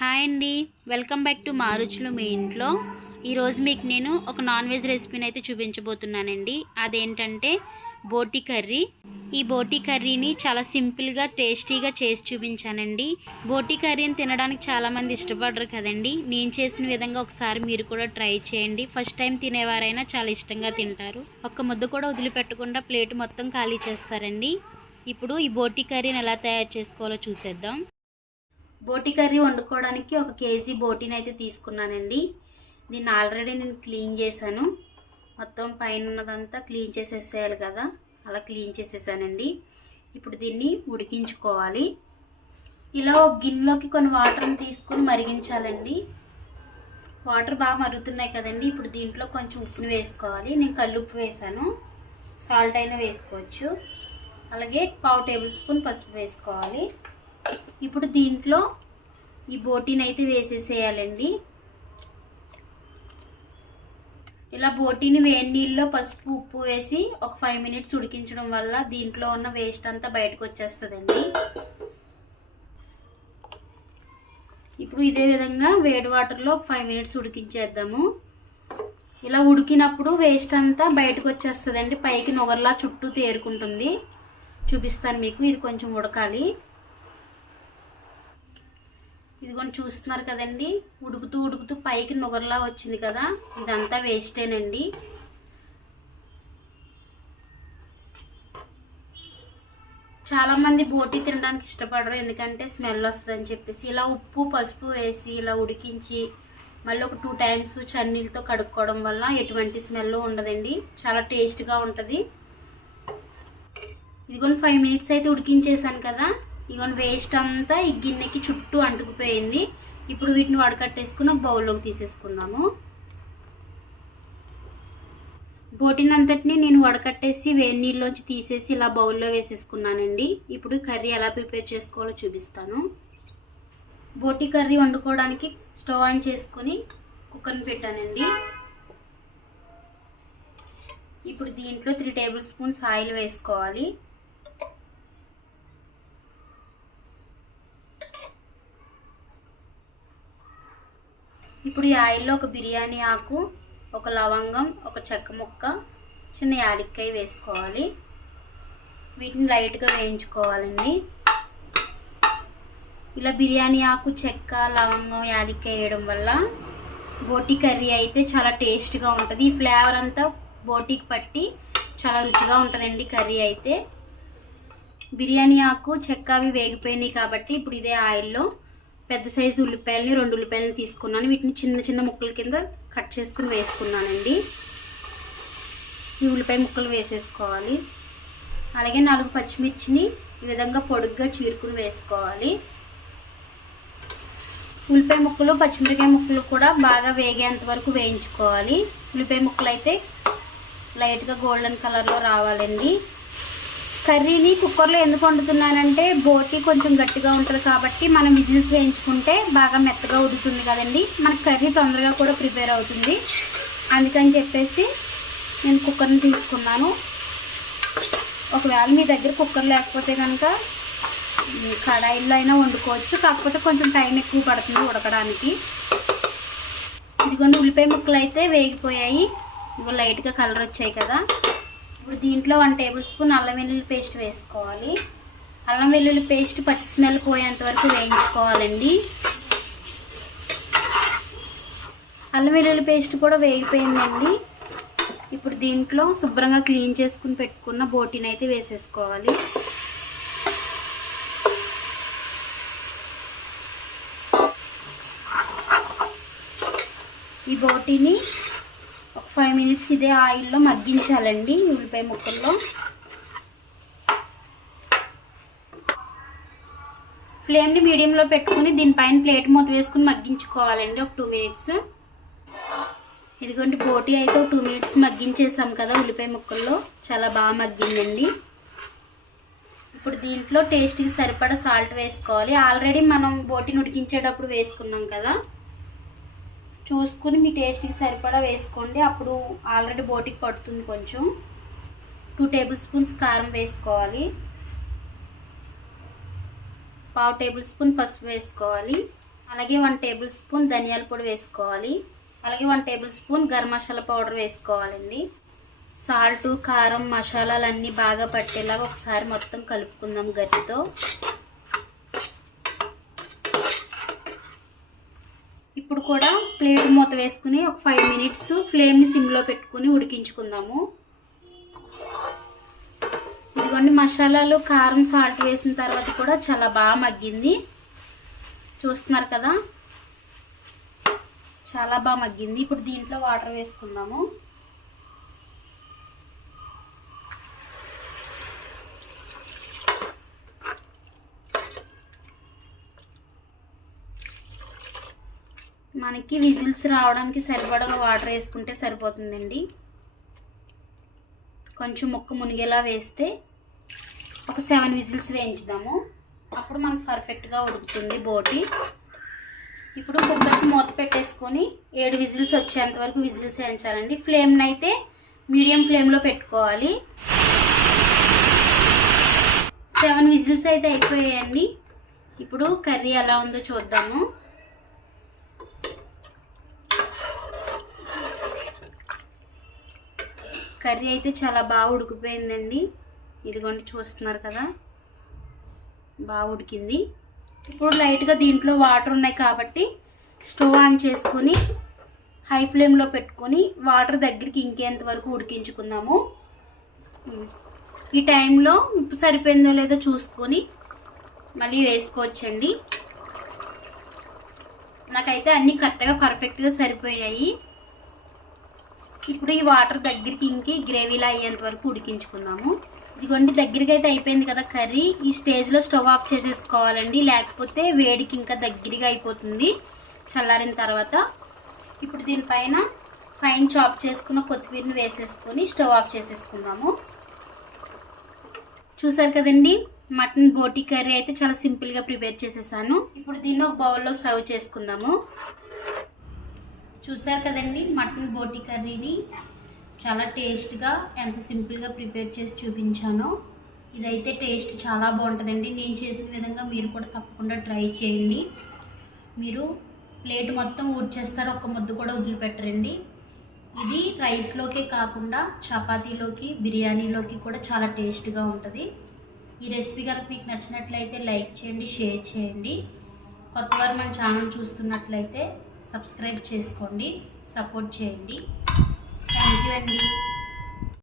Hi అండి. Welcome back to మా రుచులు మీ ఇంట్లో. ఈరోజు మీకు నేను ఒక నాన్ వెజ్ రెసిపీని అయితే చూపించబోతున్నానండి. అదేంటంటే బోటి కర్రీ. ఈ బోటి కర్రీని చాలా సింపుల్గా టేస్టీగా చేసి చూపించానండి. బోటి కర్రీని తినడానికి చాలామంది ఇష్టపడరు కదండి. నేను చేసిన విధంగా ఒకసారి మీరు కూడా ట్రై చేయండి. ఫస్ట్ టైం తినేవారైనా చాలా ఇష్టంగా తింటారు. ఒక్క ముద్ద కూడా వదిలిపెట్టకుండా ప్లేట్ మొత్తం ఖాళీ చేస్తారండి. ఇప్పుడు ఈ బోటి కర్రీని ఎలా తయారు చేసుకోవాలో చూసేద్దాం. బోటి కర్రీ వండుకోవడానికి ఒక కేజీ బోటీని అయితే తీసుకున్నానండి. దీన్ని ఆల్రెడీ నేను క్లీన్ చేశాను. మొత్తం పైన ఉన్నదంతా క్లీన్ చేసేసేయాలి కదా. అలా క్లీన్ చేసేసానండి. ఇప్పుడు దీన్ని ఉడికించుకోవాలి. ఇలా ఒక గిన్నెలోకి కొన్ని వాటర్ని తీసుకొని మరిగించాలండి. వాటర్ బాగా మరుగుతున్నాయి కదండి. ఇప్పుడు దీంట్లో కొంచెం ఉప్పుని వేసుకోవాలి. నేను కల్లుప్పు వేసాను సాల్ట్ అయినా వేసుకోవచ్చు. అలాగే పావు టేబుల్ స్పూన్ పసుపు వేసుకోవాలి. ఇప్పుడు దీంట్లో ఈ బోటీని అయితే వేసేసేయాలండి. ఇలా బోటీని వేడి నీళ్ళలో పసుపు ఉప్పు వేసి ఒక ఫైవ్ మినిట్స్ ఉడికించడం వల్ల దీంట్లో ఉన్న వేస్ట్ అంతా బయటకు వచ్చేస్తుందండి. ఇప్పుడు ఇదే విధంగా వేడి వాటర్లో ఒక ఫైవ్ మినిట్స్ ఉడికించేద్దాము. ఇలా ఉడికినప్పుడు వేస్ట్ అంతా బయటకు వచ్చేస్తుందండి. పైకి నొగర్లా చుట్టూ తేరుకుంటుంది. చూపిస్తాను మీకు ఇది కొంచెం ఉడకాలి. ఇదిగోండి చూస్తున్నారు కదండి. ఉడుకుతూ ఉడుకుతూ పైకి నుగరలా వచ్చింది కదా. ఇదంతా వేస్టేనండి. చాలామంది బోటీ తినడానికి ఇష్టపడరు. ఎందుకంటే స్మెల్ వస్తుందని చెప్పేసి ఇలా ఉప్పు పసుపు వేసి ఇలా ఉడికించి మళ్ళీ ఒక టూ టైమ్స్ చన్నీళ్ళతో కడుక్కోవడం వల్ల ఎటువంటి స్మెల్ ఉండదండి. చాలా టేస్ట్గా ఉంటుంది. ఇదిగోండి ఫైవ్ మినిట్స్ అయితే ఉడికించేసాను కదా. ఇగో వేస్ట్ అంతా ఈ గిన్నెకి చుట్టూ అంటుకుపోయింది. ఇప్పుడు వీటిని వడకట్టేసుకుని ఒక బౌల్లోకి తీసేసుకుందాము. బోటినంతటిని నేను వడకట్టేసి వేడి నీళ్ళలోంచి తీసేసి ఇలా బౌల్లో వేసేసుకున్నానండి. ఇప్పుడు కర్రీ ఎలా ప్రిపేర్ చేసుకోవాలో చూపిస్తాను. బోటి కర్రీ వండుకోవడానికి స్టవ్ ఆన్ చేసుకొని కుక్కర్ని పెట్టానండి. ఇప్పుడు దీంట్లో త్రీ టేబుల్ స్పూన్స్ ఆయిల్ వేసుకోవాలి. ఇప్పుడు ఈ ఆయిల్లో ఒక బిర్యానీ ఆకు ఒక లవంగం ఒక చెక్క ముక్క చిన్న యాలక్కాయ వేసుకోవాలి. వీటిని లైట్గా వేయించుకోవాలండి. ఇలా బిర్యానీ ఆకు చెక్క లవంగం యాలక్కాయ వేయడం వల్ల బోటి కర్రీ అయితే చాలా టేస్ట్గా ఉంటుంది. ఈ ఫ్లేవర్ అంతా బోటికి పట్టి చాలా రుచిగా ఉంటుందండి కర్రీ అయితే. బిర్యానీ ఆకు చెక్క అవి వేగిపోయినాయి కాబట్టి ఇప్పుడు ఇదే ఆయిల్లో పెద్ద సైజు ఉల్లిపాయలని రెండు ఉల్లిపాయలని తీసుకున్నాను. వీటిని చిన్న చిన్న ముక్కల కింద కట్ చేసుకుని వేసుకున్నానండి. ఈ ఉల్లిపాయ ముక్కలు వేసేసుకోవాలి. అలాగే నాలుగు పచ్చిమిర్చిని ఈ విధంగా పొడుగ్గా చీరుకుని వేసుకోవాలి. ఉల్లిపాయ ముక్కలు పచ్చిమిరకాయ ముక్కలు కూడా బాగా వేగేంత వరకు వేయించుకోవాలి. ఉల్లిపాయ ముక్కలు అయితే లైట్గా గోల్డెన్ కలర్లో రావాలండి. కర్రీని కుక్కర్లో ఎందుకు వండుతున్నానంటే బోటి కొంచెం గట్టిగా ఉంటుంది కాబట్టి మనం విజిల్స్ వేయించుకుంటే బాగా మెత్తగా ఉడుతుంది కదండి. మనకు కర్రీ తొందరగా కూడా ప్రిపేర్ అవుతుంది. అందుకని చెప్పేసి నేను కుక్కర్ని తీసుకున్నాను. ఒకవేళ మీ దగ్గర కుక్కర్ లేకపోతే కనుక కడాయిల్లో అయినా వండుకోవచ్చు. కాకపోతే కొంచెం టైం ఎక్కువ పడుతుంది ఉడకడానికి. ఇదిగోండి ఉల్లిపాయ ముక్కలు అయితే వేగిపోయాయి ఇగో లైట్గా కలర్ వచ్చాయి కదా. ఇప్పుడు దీంట్లో వన్ టేబుల్ స్పూన్ అల్లం వెల్లుల్లి పేస్ట్ వేసుకోవాలి. అల్లం వెల్లుల్లి పేస్ట్ పచ్చి పోయేంత వరకు వేయించుకోవాలండి. అల్లం వెల్లుల్లి పేస్ట్ కూడా వేగిపోయిందండి. ఇప్పుడు దీంట్లో శుభ్రంగా క్లీన్ చేసుకుని పెట్టుకున్న బోటీని అయితే వేసేసుకోవాలి. ఈ బోటీని ఫైవ్ మినిట్స్ ఇదే ఆయిల్లో మగ్గించాలండి ఉల్లిపాయ ముక్కల్లో. ఫ్లేమ్ని మీడియంలో పెట్టుకుని దీనిపైన ప్లేట్ మూత వేసుకుని మగ్గించుకోవాలండి ఒక టూ మినిట్స్. ఇదిగోండి బోటీ అయితే ఒక టూ మినిట్స్ మగ్గించేసాం కదా ఉల్లిపాయ ముక్కల్లో. చాలా బాగా మగ్గిందండి. ఇప్పుడు దీంట్లో టేస్ట్కి సరిపడా సాల్ట్ వేసుకోవాలి. ఆల్రెడీ మనం బోటిని ఉడికించేటప్పుడు వేసుకున్నాం కదా. చూసుకుని మీ టేస్ట్కి సరిపడా వేసుకోండి. అప్పుడు ఆల్రెడీ బోటికి పడుతుంది కొంచెం. టూ టేబుల్ స్పూన్స్ కారం వేసుకోవాలి. పావు టేబుల్ స్పూన్ పసుపు వేసుకోవాలి. అలాగే వన్ టేబుల్ స్పూన్ ధనియాల పొడి వేసుకోవాలి. అలాగే one table spoon garam masala powder వేసుకోవాలండి. సాల్ట్ కారం మసాలాలన్నీ బాగా పట్టేలాగా ఒకసారి మొత్తం కలుపుకుందాం గట్టితో ఇప్పుడు కూడా ప్లేట్ మూత వేసుకుని ఒక ఫైవ్ మినిట్స్ ఫ్లేమ్ని సిమ్లో పెట్టుకుని ఉడికించుకుందాము. ఇదిగోండి మసాలాలు కారం సాల్ట్ వేసిన తర్వాత కూడా చాలా బాగా మగ్గింది. చూస్తున్నారు కదా? చాలా బాగా మగ్గింది. ఇప్పుడు దీంట్లో వాటర్ వేసుకుందాము. మనకి విజిల్స్ రావడానికి సరిపడగా వాటర్ వేసుకుంటే సరిపోతుందండి. కొంచెం ముక్క మునిగేలా వేస్తే ఒక సెవెన్ విజిల్స్ వేయించుదాము. అప్పుడు మనకు పర్ఫెక్ట్గా ఉడుకుతుంది బోటి. ఇప్పుడు కుక్కర్కి మూత పెట్టేసుకొని ఏడు విజిల్స్ వచ్చేంత వరకు విజిల్స్ వేయించాలండి. ఫ్లేమ్ని అయితే మీడియం ఫ్లేమ్లో పెట్టుకోవాలి. సెవెన్ విజిల్స్ అయితే అయిపోయాయండి. ఇప్పుడు కర్రీ ఎలా ఉందో చూద్దాము. కర్రీ అయితే చాలా బాగా ఉడికిపోయిందండి. ఇదిగోండి చూస్తున్నారు కదా. బాగా ఉడికింది. ఇప్పుడు లైట్గా దీంట్లో వాటర్ ఉన్నాయి కాబట్టి స్టవ్ ఆన్ చేసుకొని హై ఫ్లేమ్లో పెట్టుకొని వాటర్ దగ్గరికి ఇంకేంత వరకు ఉడికించుకుందాము. ఈ టైంలో ఉప్పు సరిపోయిందో లేదో చూసుకొని మళ్ళీ వేసుకోవచ్చండి. నాకైతే అన్నీ కరెక్ట్గా పర్ఫెక్ట్గా సరిపోయాయి. ఇప్పుడు ఈ వాటర్ దగ్గరికి ఇంకి గ్రేవీలా అయ్యేంత వరకు ఉడికించుకుందాము. ఇదిగోండి దగ్గరికి అయితే అయిపోయింది కదా కర్రీ. ఈ స్టేజ్లో స్టవ్ ఆఫ్ చేసేసుకోవాలండి. లేకపోతే వేడికి ఇంకా దగ్గరగా అయిపోతుంది చల్లారిన తర్వాత. ఇప్పుడు దీనిపైన ఫైన్ చాప్ చేసుకున్న కొత్తిమీరని వేసేసుకొని స్టవ్ ఆఫ్ చేసేసుకుందాము. చూసారు కదండి మటన్ బోటి కర్రీ అయితే చాలా సింపుల్గా ప్రిపేర్ చేసేసాను. ఇప్పుడు దీన్ని ఒక బౌల్లో సర్వ్ చేసుకుందాము. చూసారు కదండి మటన్ బోటి కర్రీని. చాలా టేస్ట్గా ఎంత సింపుల్గా ప్రిపేర్ చేసి చూపించానో. ఇదైతే టేస్ట్ చాలా బాగుంటుందండి. నేను చేసిన విధంగా మీరు కూడా తప్పకుండా ట్రై చేయండి. మీరు ప్లేట్ మొత్తం ఊడ్చేస్తారు ఒక ముద్ద కూడా వదిలిపెట్టరండి. ఇది రైస్లోకే కాకుండా చపాతీలోకి బిర్యానీలోకి కూడా చాలా టేస్ట్గా ఉంటుంది. ఈ రెసిపీ కనుక మీకు నచ్చినట్లయితే లైక్ చేయండి షేర్ చేయండి. కొత్తవారు మన ఛానల్ చూస్తున్నట్లయితే సబ్స్క్రైబ్ చేసుకోండి సపోర్ట్ చేయండి. థ్యాంక్ యూ అండి.